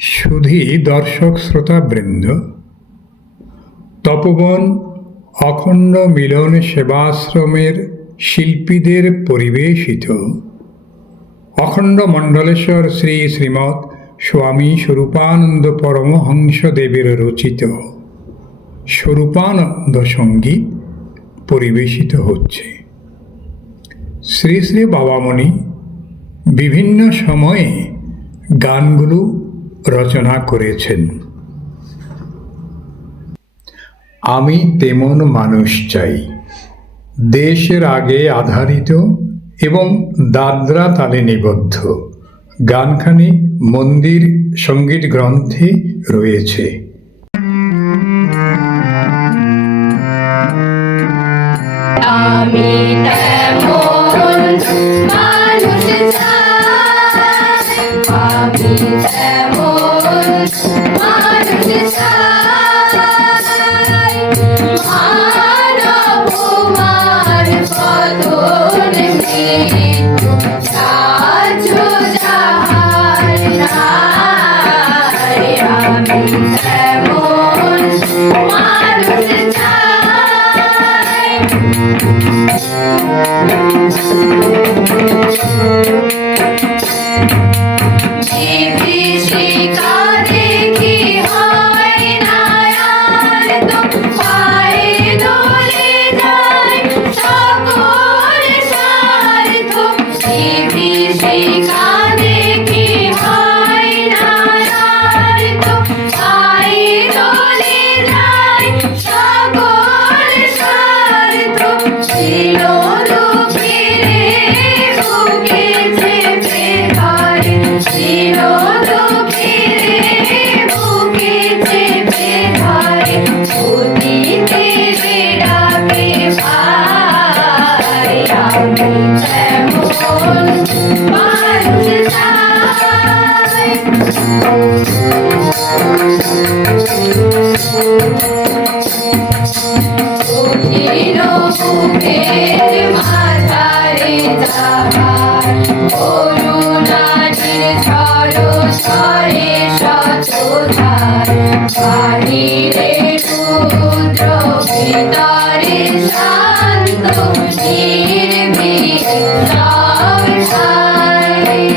সুধী দর্শক শ্রোতাবৃন্দ, তপোবন অখণ্ড মিলন সেবাশ্রমের শিল্পীদের পরিবেশিত অখণ্ড মণ্ডলেশ্বর শ্রী শ্রীমৎ স্বামী স্বরূপানন্দ পরমহংসদেবের রচিত স্বরূপানন্দ সঙ্গীত পরিবেশিত হচ্ছে। শ্রী শ্রী বাবামণি বিভিন্ন সময়ে গানগুলো রচনা করেছেন। আমি তেমন মানুষ চাই দেশের আগে আধারিত এবং দাদরা তালে নিবদ্ধ গানখানি মন্দির সঙ্গীত গ্রন্থে রয়েছে। আমি তেমন মানুষ চাই, আমি তেমন মানুষ চাই, মানব মারফতন মৃত্যু সাহায্য যাহার নাই। আমি তেমন মানুষ চাই। বিভীষিকা দেখি হয় না আর, তো পায়ে দোলে যায় সকল স্বার্থ। বিভীষিকা দেখি হয় না আর, তো পায়ে দোলে যায় সকল স্বার্থ। ছিল দুঃখেরে বুকে চেপে ধরে, ছিল দুঃখেরে বুকে চেপে ধরে, অতীতের ডাকে ভাই। আমি তেমন মানুষ চাই। বুকের বুকের মাঝারে যাহার করুণাটির ঝড় ঝরে শতধার। বাহিরে রুদ্র ভিতরে শান্ত নির্ভীক সব ঠাই।